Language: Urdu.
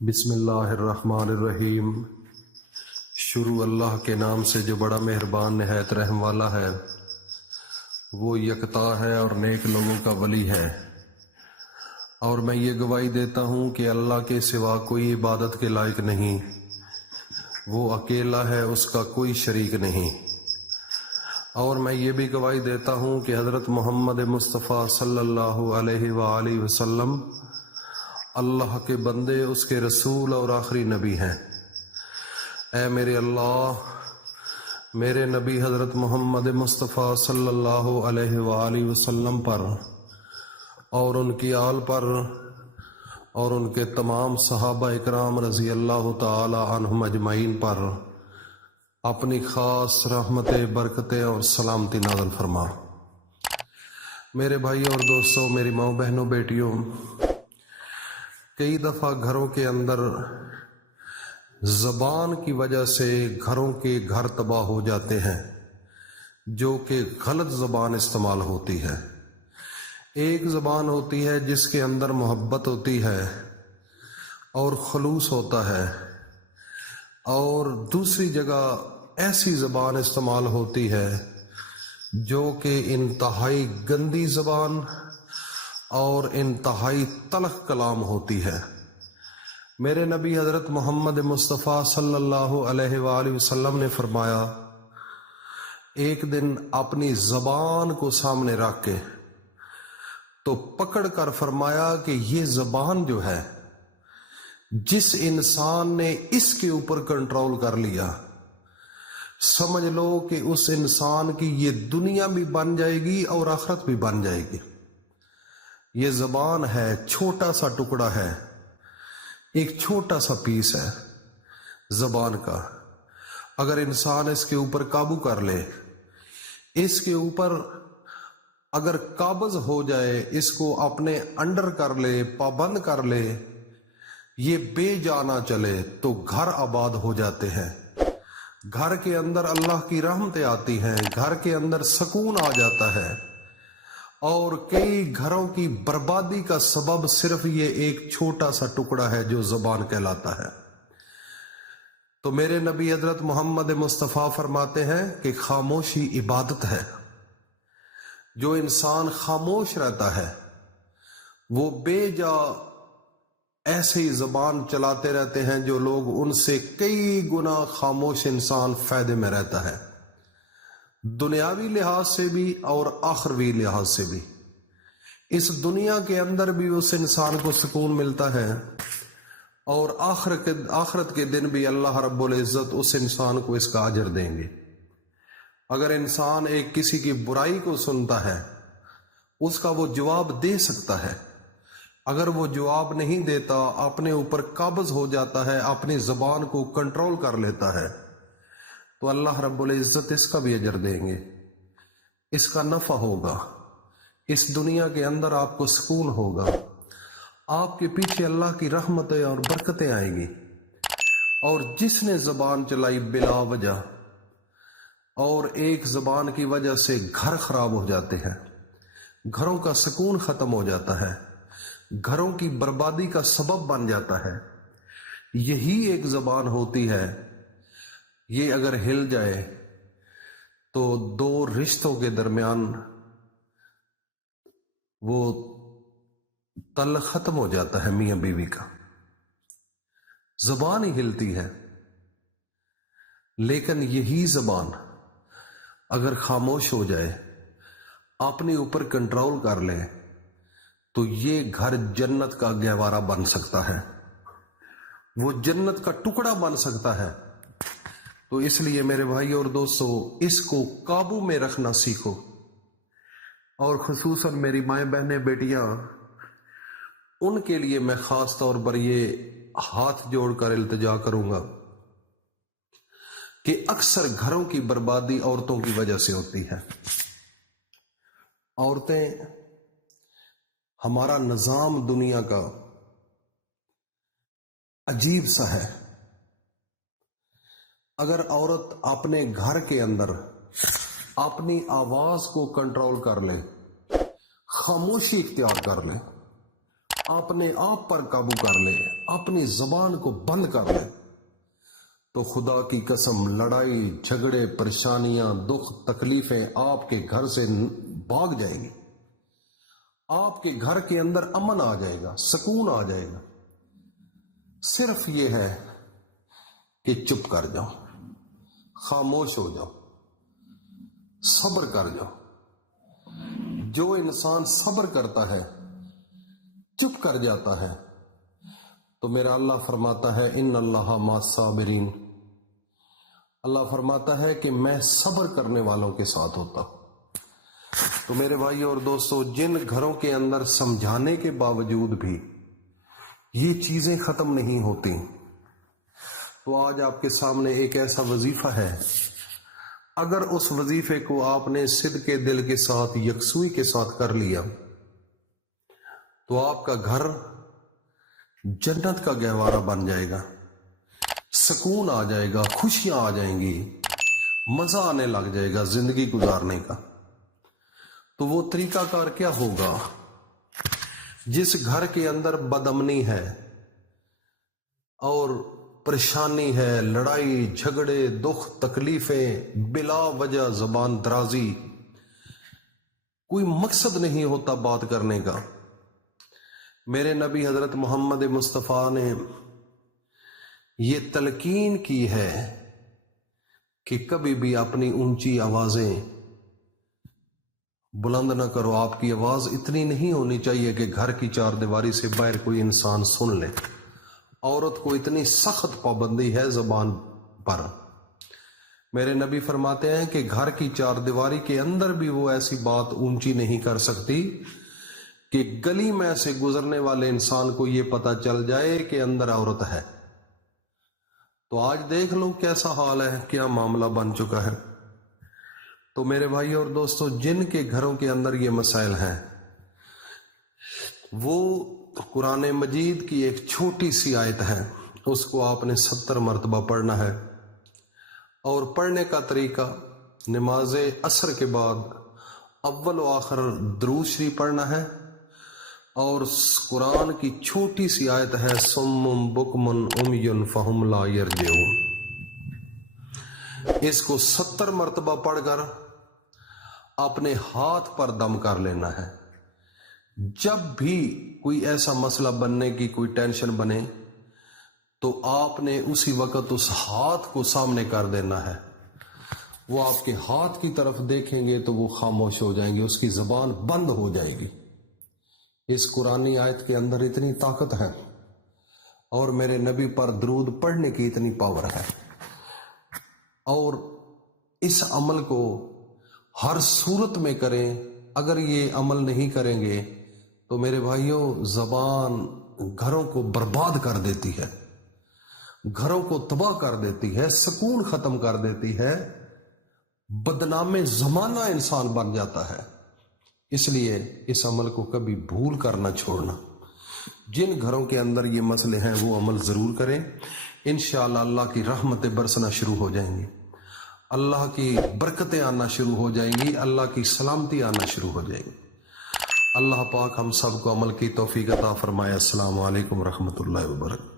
بسم اللہ الرحمن الرحیم۔ شروع اللہ کے نام سے جو بڑا مہربان نہایت رحم والا ہے۔ وہ یکتا ہے اور نیک لوگوں کا ولی ہے، اور میں یہ گواہی دیتا ہوں کہ اللہ کے سوا کوئی عبادت کے لائق نہیں، وہ اکیلا ہے، اس کا کوئی شریک نہیں۔ اور میں یہ بھی گواہی دیتا ہوں کہ حضرت محمد مصطفیٰ صلی اللہ علیہ وآلہ وسلم اللہ کے بندے، اس کے رسول اور آخری نبی ہیں۔ اے میرے اللہ، میرے نبی حضرت محمد مصطفیٰ صلی اللہ علیہ وآلہ وسلم پر اور ان کی آل پر اور ان کے تمام صحابہ اکرام رضی اللہ تعالی عنہم اجمعین پر اپنی خاص رحمتیں، برکتیں اور سلامتی نازل فرما۔ میرے بھائی اور دوستوں، میری ماں بہنوں، بیٹیوں، کئی دفعہ گھروں کے اندر زبان کی وجہ سے گھروں کے گھر تباہ ہو جاتے ہیں، جو کہ غلط زبان استعمال ہوتی ہے۔ ایک زبان ہوتی ہے جس کے اندر محبت ہوتی ہے اور خلوص ہوتا ہے، اور دوسری جگہ ایسی زبان استعمال ہوتی ہے جو کہ انتہائی گندی زبان اور انتہائی تلخ کلام ہوتی ہے۔ میرے نبی حضرت محمد مصطفیٰ صلی اللہ علیہ وآلہ وسلم نے فرمایا، ایک دن اپنی زبان کو سامنے رکھ کے تو پکڑ کر فرمایا کہ یہ زبان جو ہے، جس انسان نے اس کے اوپر کنٹرول کر لیا، سمجھ لو کہ اس انسان کی یہ دنیا بھی بن جائے گی اور آخرت بھی بن جائے گی۔ یہ زبان ہے، چھوٹا سا ٹکڑا ہے، ایک چھوٹا سا پیس ہے زبان کا۔ اگر انسان اس کے اوپر قابو کر لے، اس کے اوپر اگر قابض ہو جائے، اس کو اپنے انڈر کر لے، پابند کر لے، یہ بے جانا چلے تو گھر آباد ہو جاتے ہیں، گھر کے اندر اللہ کی رحمتیں آتی ہیں، گھر کے اندر سکون آ جاتا ہے، اور کئی گھروں کی بربادی کا سبب صرف یہ ایک چھوٹا سا ٹکڑا ہے جو زبان کہلاتا ہے۔ تو میرے نبی حضرت محمد مصطفیٰ فرماتے ہیں کہ خاموشی عبادت ہے۔ جو انسان خاموش رہتا ہے وہ بے جا ایسے ہی زبان چلاتے رہتے ہیں جو لوگ ان سے کئی گنا خاموش انسان فائدے میں رہتا ہے، دنیاوی لحاظ سے بھی اور آخروی لحاظ سے بھی۔ اس دنیا کے اندر بھی اس انسان کو سکون ملتا ہے، اور آخرت کے دن بھی اللہ رب العزت اس انسان کو اس کا اجر دیں گے۔ اگر انسان ایک کسی کی برائی کو سنتا ہے، اس کا وہ جواب دے سکتا ہے۔ اگر وہ جواب نہیں دیتا، اپنے اوپر قابض ہو جاتا ہے، اپنی زبان کو کنٹرول کر لیتا ہے، تو اللہ رب العزت اس کا بھی اجر دیں گے، اس کا نفع ہوگا، اس دنیا کے اندر آپ کو سکون ہوگا، آپ کے پیچھے اللہ کی رحمتیں اور برکتیں آئیں گی۔ اور جس نے زبان چلائی بلا وجہ، اور ایک زبان کی وجہ سے گھر خراب ہو جاتے ہیں، گھروں کا سکون ختم ہو جاتا ہے، گھروں کی بربادی کا سبب بن جاتا ہے۔ یہی ایک زبان ہوتی ہے، یہ اگر ہل جائے تو دو رشتوں کے درمیان وہ تل ختم ہو جاتا ہے، میاں بیوی کا۔ زبان ہی ہلتی ہے، لیکن یہی زبان اگر خاموش ہو جائے، اپنے اوپر کنٹرول کر لے، تو یہ گھر جنت کا گہوارہ بن سکتا ہے، وہ جنت کا ٹکڑا بن سکتا ہے۔ تو اس لیے میرے بھائی اور دوستو، اس کو قابو میں رکھنا سیکھو، اور خصوصاً میری مائیں بہنیں، بیٹیاں، ان کے لیے میں خاص طور پر یہ ہاتھ جوڑ کر التجا کروں گا کہ اکثر گھروں کی بربادی عورتوں کی وجہ سے ہوتی ہے۔ عورتیں، ہمارا نظام دنیا کا عجیب سا ہے۔ اگر عورت اپنے گھر کے اندر اپنی آواز کو کنٹرول کر لے، خاموشی اختیار کر لے، اپنے آپ پر قابو کر لے، اپنی زبان کو بند کر لے، تو خدا کی قسم لڑائی جھگڑے پریشانیاں دکھ تکلیفیں آپ کے گھر سے بھاگ جائیں گی، آپ کے گھر کے اندر امن آ جائے گا، سکون آ جائے گا۔ صرف یہ ہے کہ چپ کر جاؤ، خاموش ہو جاؤ، صبر کر جاؤ۔ جو انسان صبر کرتا ہے، چپ کر جاتا ہے، تو میرا اللہ فرماتا ہے ان اللہ مع الصابرین، اللہ فرماتا ہے کہ میں صبر کرنے والوں کے ساتھ ہوتا ہوں۔ تو میرے بھائی اور دوستو، جن گھروں کے اندر سمجھانے کے باوجود بھی یہ چیزیں ختم نہیں ہوتی، تو آج آپ کے سامنے ایک ایسا وظیفہ ہے، اگر اس وظیفے کو آپ نے صدق دل کے ساتھ یکسوئی کے ساتھ کر لیا تو آپ کا گھر جنت کا گہوارہ بن جائے گا، سکون آ جائے گا، خوشیاں آ جائیں گی، مزہ آنے لگ جائے گا زندگی گزارنے کا۔ تو وہ طریقہ کار کیا ہوگا؟ جس گھر کے اندر بدامنی ہے اور پریشانی ہے، لڑائی جھگڑے دکھ تکلیفیں، بلا وجہ زبان درازی، کوئی مقصد نہیں ہوتا بات کرنے کا۔ میرے نبی حضرت محمد مصطفیٰ نے یہ تلقین کی ہے کہ کبھی بھی اپنی اونچی آوازیں بلند نہ کرو۔ آپ کی آواز اتنی نہیں ہونی چاہیے کہ گھر کی چار دیواری سے باہر کوئی انسان سن لے۔ عورت کو اتنی سخت پابندی ہے زبان پر، میرے نبی فرماتے ہیں کہ گھر کی چار دیواری کے اندر بھی وہ ایسی بات اونچی نہیں کر سکتی کہ گلی میں سے گزرنے والے انسان کو یہ پتہ چل جائے کہ اندر عورت ہے۔ تو آج دیکھ لو کیسا حال ہے، کیا معاملہ بن چکا ہے۔ تو میرے بھائی اور دوستو، جن کے گھروں کے اندر یہ مسائل ہیں، وہ قرآن مجید کی ایک چھوٹی سی آیت ہے، اس کو آپ نے 70 مرتبہ پڑھنا ہے، اور پڑھنے کا طریقہ نماز عصر کے بعد اول و آخر درود شریف پڑھنا ہے، اور قرآن کی چھوٹی سی آیت ہے صم بکم عمی فہم لا یرجعون، اس کو 70 مرتبہ پڑھ کر اپنے ہاتھ پر دم کر لینا ہے۔ جب بھی کوئی ایسا مسئلہ بننے کی کوئی ٹینشن بنے تو آپ نے اسی وقت اس ہاتھ کو سامنے کر دینا ہے، وہ آپ کے ہاتھ کی طرف دیکھیں گے تو وہ خاموش ہو جائیں گے، اس کی زبان بند ہو جائے گی۔ اس قرآنی آیت کے اندر اتنی طاقت ہے، اور میرے نبی پر درود پڑھنے کی اتنی پاور ہے، اور اس عمل کو ہر صورت میں کریں۔ اگر یہ عمل نہیں کریں گے تو میرے بھائیوں، زبان گھروں کو برباد کر دیتی ہے، گھروں کو تباہ کر دیتی ہے، سکون ختم کر دیتی ہے، بدنام زمانہ انسان بن جاتا ہے۔ اس لیے اس عمل کو کبھی بھول کر نہ چھوڑنا۔ جن گھروں کے اندر یہ مسئلے ہیں وہ عمل ضرور کریں، انشاءاللہ اللہ کی رحمتیں برسنا شروع ہو جائیں گی، اللہ کی برکتیں آنا شروع ہو جائیں گی، اللہ کی سلامتی آنا شروع ہو جائیں گی۔ اللہ پاک ہم سب کو عمل کی توفیق عطا فرمائے۔ السلام علیکم ورحمۃ اللہ وبرکاتہ۔